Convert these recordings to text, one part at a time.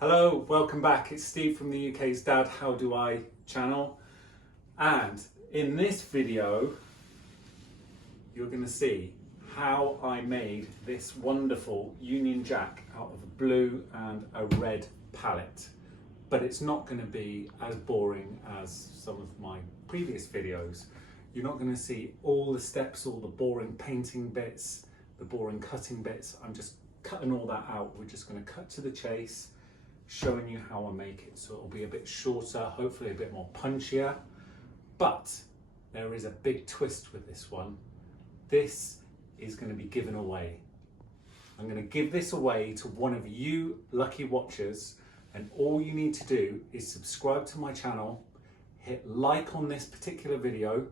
Hello, welcome back. It's Steve from the UK's Dad How Do I channel, and in this video you're going to see how I made this wonderful Union Jack out of a blue and a red pallet. But it's not going to be as boring as some of my previous videos. You're not going to see all the steps, all the boring painting bits, the boring cutting bits. I'm just cutting all that out. We're just going to cut to the chase, showing you how I make it. So it'll be a bit shorter, hopefully a bit more punchier. But there is a big twist with this one. This is going to be given away. I'm going to give this away to one of you lucky watchers, and all you need to do is subscribe to my channel, hit like on this particular video,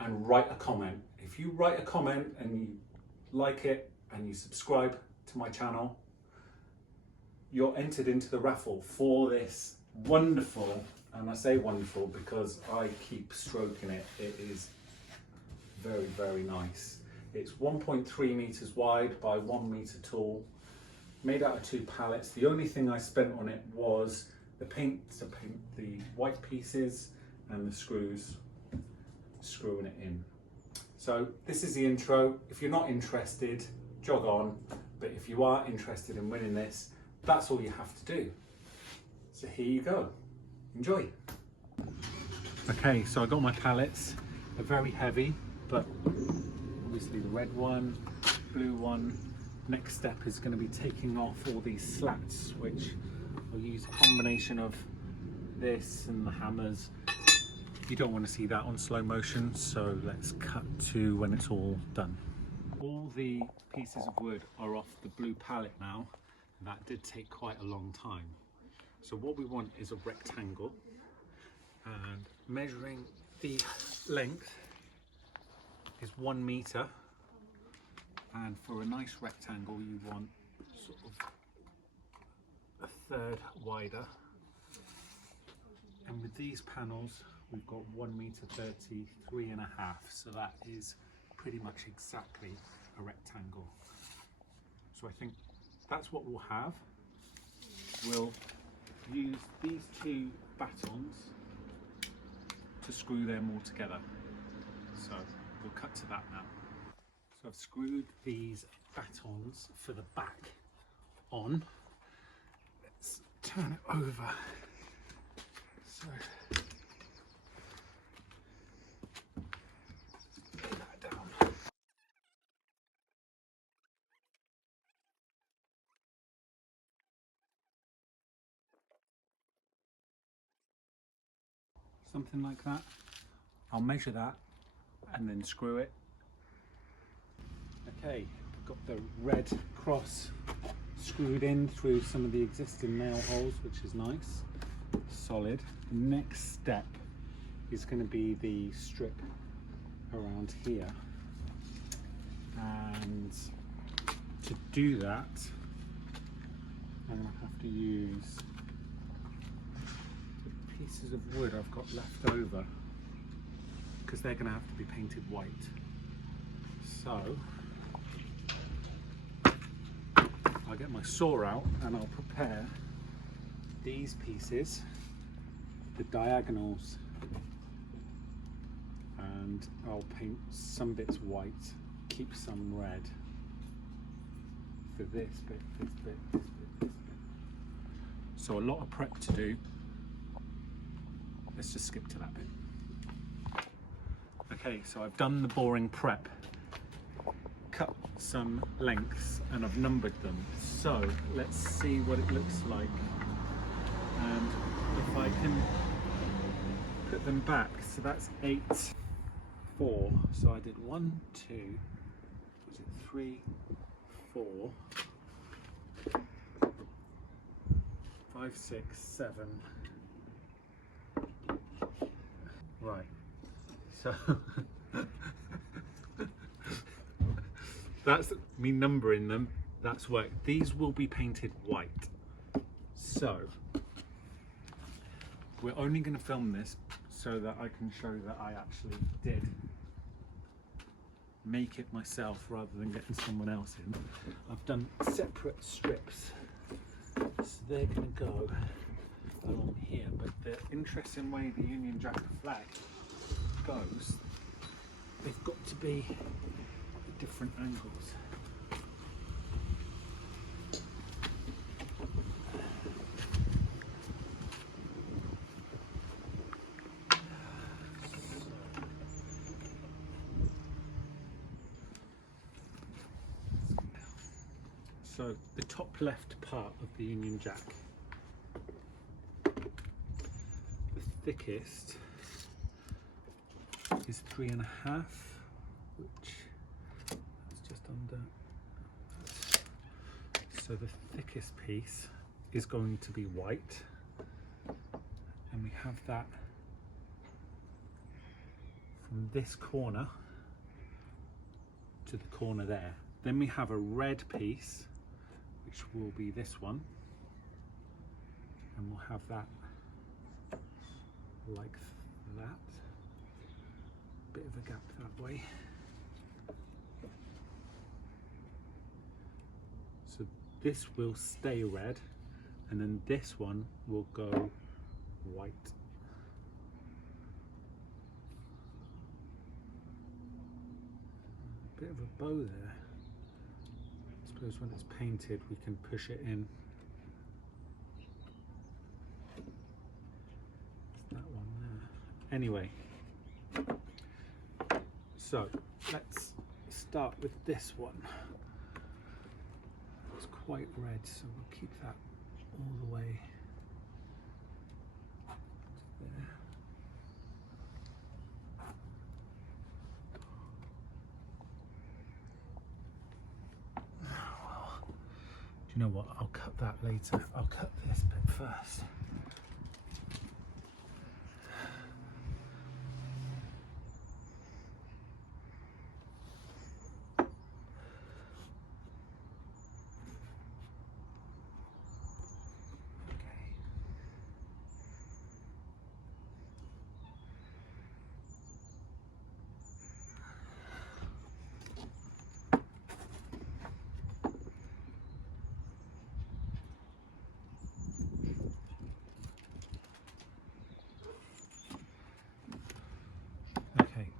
and write a comment. If you write a comment and you like it and you subscribe to my channel, you're entered into the raffle for this wonderful, and I say wonderful because I keep stroking it. It is very, very nice. It's 1.3 meters wide by 1 meter tall, made out of 2 pallets. The only thing I spent on it was the paint to paint the white pieces and the screws, screwing it in. So this is the intro. If you're not interested, jog on. But if you are interested in winning this, that's all you have to do. So here you go. Enjoy. Okay, so I got my pallets. They're very heavy, but obviously the red one, blue one. Next step is going to be taking off all these slats, which I'll use a combination of this and the hammers. You don't want to see that on slow motion, so let's cut to when it's all done. All the pieces of wood are off the blue pallet now. That did take quite a long time. So what we want is a rectangle, and measuring the length is 1 meter. And for a nice rectangle, you want sort of a third wider. And with these panels, we've got 1 meter 33 and a half. So that is pretty much exactly a rectangle. So I think that's what we'll have. We'll use these 2 batons to screw them all together. So we'll cut to that now. So I've screwed these batons for the back on. Let's turn it over. So put that down. Something like that. I'll measure that and then screw it. Okay, I've got the red cross screwed in through some of the existing nail holes, which is nice, solid. The next step is going to be the strip around here, and to do that I'm going to have to use the pieces of wood I've got left over, because they're going to have to be painted white. So I'll get my saw out and I'll prepare these pieces, the diagonals, and I'll paint some bits white, keep some red for this bit, this bit, this bit, this bit. So a lot of prep to do. Let's just skip to that bit. Okay, so I've done the boring prep, cut some lengths, and I've numbered them. So let's see what it looks like, and if I can put them back. So that's 8, 4. So I did 1, 2, was it 3, 4, 5, 6, 7. Right. So that's me numbering them. That's work. These will be painted white. So we're only going to film this so that I can show that I actually did make it myself rather than getting someone else in. I've done separate strips. So they're going to go along here, but the interesting way the Union Jack flag goes, they've got to be at different angles. So the top left part of the Union Jack, the thickest is 3.5, which is just under. So the thickest piece is going to be white, and we have that from this corner to the corner there. Then we have a red piece, which will be this one, and we'll have that like that, bit of a gap that way. So this will stay red, and then this one will go white. A bit of a bow there. I suppose when it's painted we can push it in. That one there. Anyway, so let's start with this one. It's quite red, so we'll keep that all the way there. You know what, I'll cut that later. I'll cut this bit first.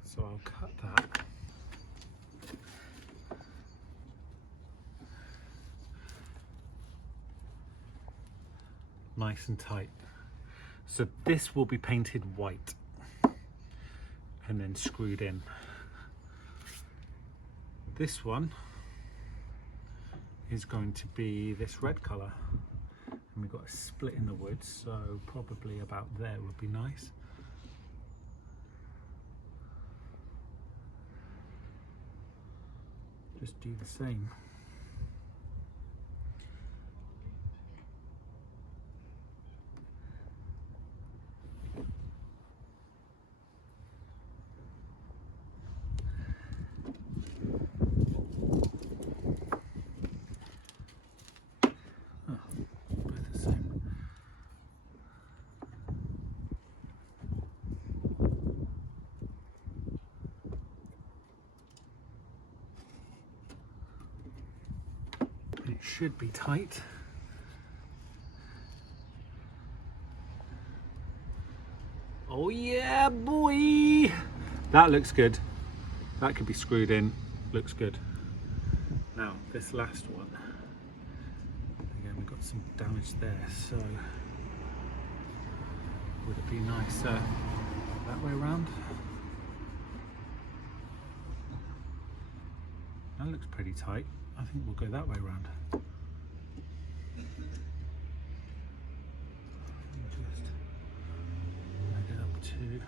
So I'll cut that. Nice and tight. So this will be painted white and then screwed in. This one is going to be this red colour, and we've got a split in the wood, so probably about there would be nice. Just do the same. Both the same. It should be tight. Oh yeah, boy! That looks good. That could be screwed in. Looks good. Now, this last one. Again, we've got some damage there, so would it be nicer that way around? That looks pretty tight. I think we'll go that way around. Just drag it up to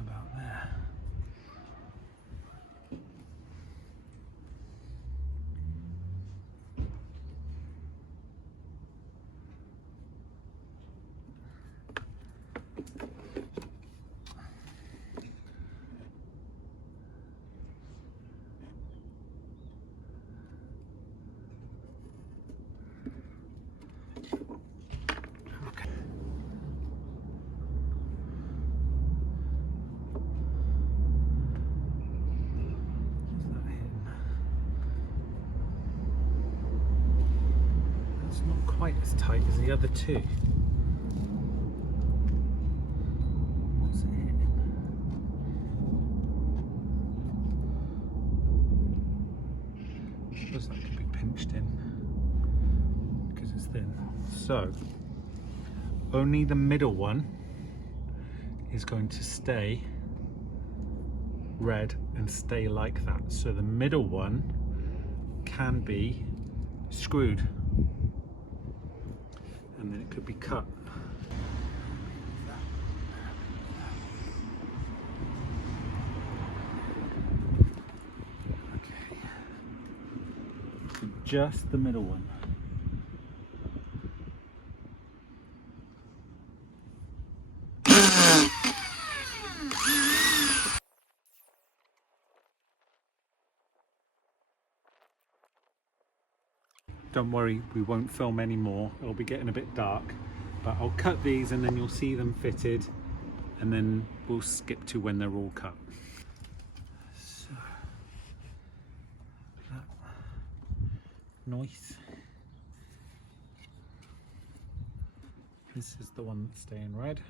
about there. It's not quite as tight as the other two. What's it hitting? Looks like it could be pinched in because it's thin. So only the middle one is going to stay red and stay like that. So the middle one can be screwed and then it could be cut. Okay. So just the middle one. Don't worry, we won't film anymore. It'll be getting a bit dark, but I'll cut these and then you'll see them fitted and then we'll skip to when they're all cut. So, that nice. This is the one that's staying red.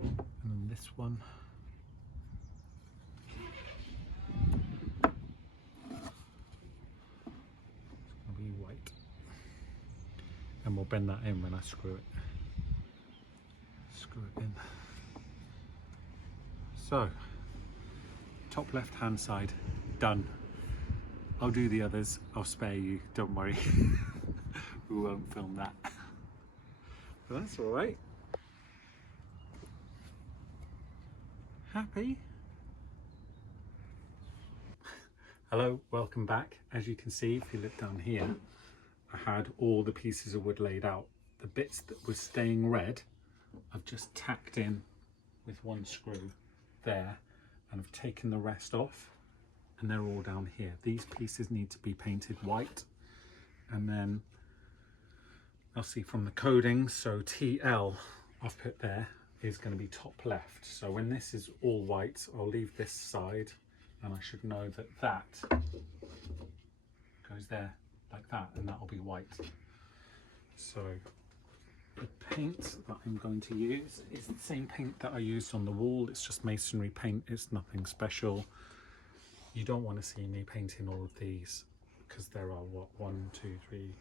And then this one. White, and we'll bend that in when I screw it in. So top left hand side done. I'll do the others, I'll spare you, don't worry. We won't film that, but that's all right. Happy? Hello, welcome back. As you can see, if you look down here, I had all the pieces of wood laid out. The bits that were staying red, I've just tacked in with one screw there, and I've taken the rest off, and they're all down here. These pieces need to be painted white, and then I'll see from the coding, so TL I've put there is going to be top left. So when this is all white, I'll leave this side, and I should know that that goes there like that, and that will be white. So the paint that I'm going to use is the same paint that I used on the wall. It's just masonry paint, it's nothing special. You don't want to see me painting all of these because there are what, 1, 2, 3,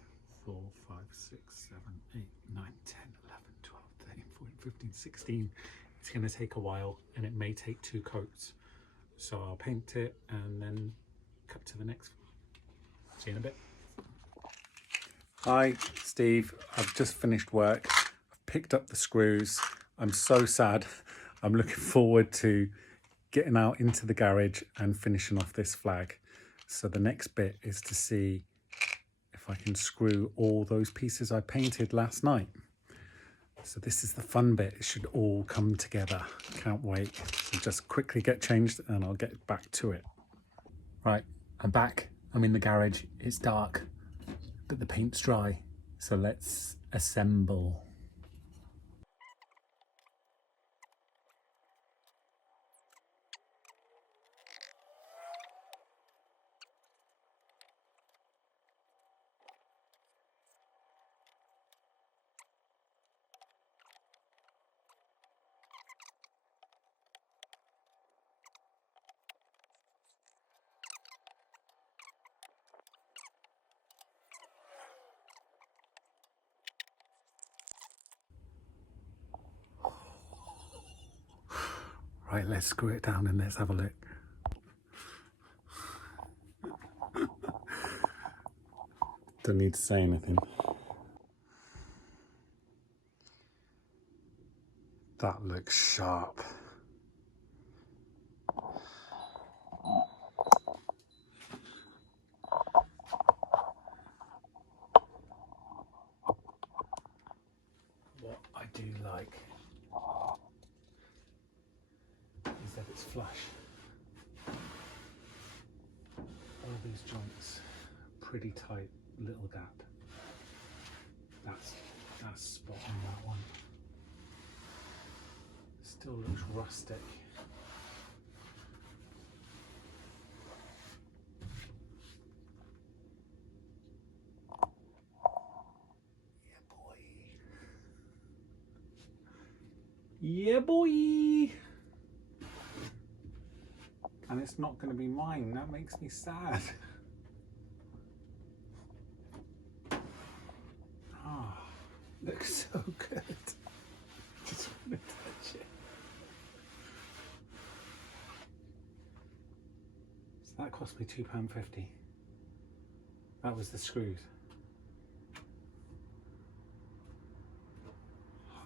4, 5, 6, 7, 8, 9, 10, 11, 12, 13, 14, 15, 16. It's going to take a while and it may take 2 coats. So I'll paint it and then cut to the next. See you in a bit. Hi, Steve. I've just finished work. I've picked up the screws. I'm so sad. I'm looking forward to getting out into the garage and finishing off this flag. So the next bit is to see if I can screw all those pieces I painted last night. So this is the fun bit. It should all come together. Can't wait. So just quickly get changed and I'll get back to it. Right, I'm back. I'm in the garage. It's dark, but the paint's dry. So let's assemble. Right, let's screw it down and let's have a look. Don't need to say anything. That looks sharp. What I do like is that it's flush. All these joints, pretty tight little gap. That's spot on that one. Still looks rustic. Yeah, boy. And it's not going to be mine. That makes me sad. Ah, looks so good. Just want to touch it. So that cost me £2.50. That was the screws.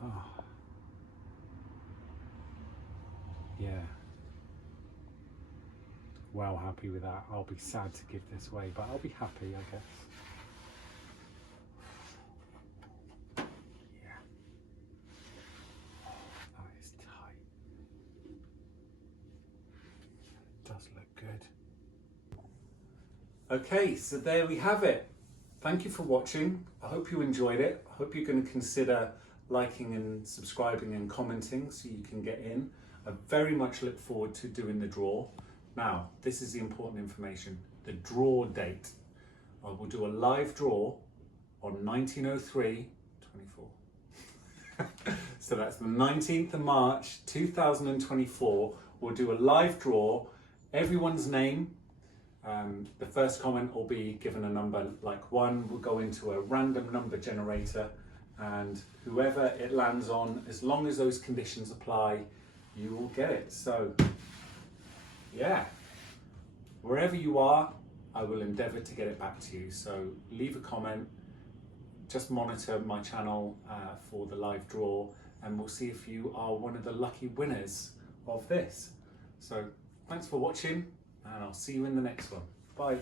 Ah. Yeah. Well happy with that. I'll be sad to give this away, but I'll be happy, I guess. Yeah. Oh, that is tight. It does look good. Okay, so there we have it. Thank you for watching. I hope you enjoyed it. I hope you're going to consider liking and subscribing and commenting so you can get in. I very much look forward to doing the draw. Now, this is the important information, the draw date. I will do a live draw on 1903-24. So that's the 19th of March 2024. We'll do a live draw, everyone's name. The first comment will be given a number like 1. We'll go into a random number generator, and whoever it lands on, as long as those conditions apply, you will get it. So yeah, wherever you are, I will endeavour to get it back to you. So leave a comment, just monitor my channel for the live draw, and we'll see if you are one of the lucky winners of this. So thanks for watching, and I'll see you in the next one. Bye.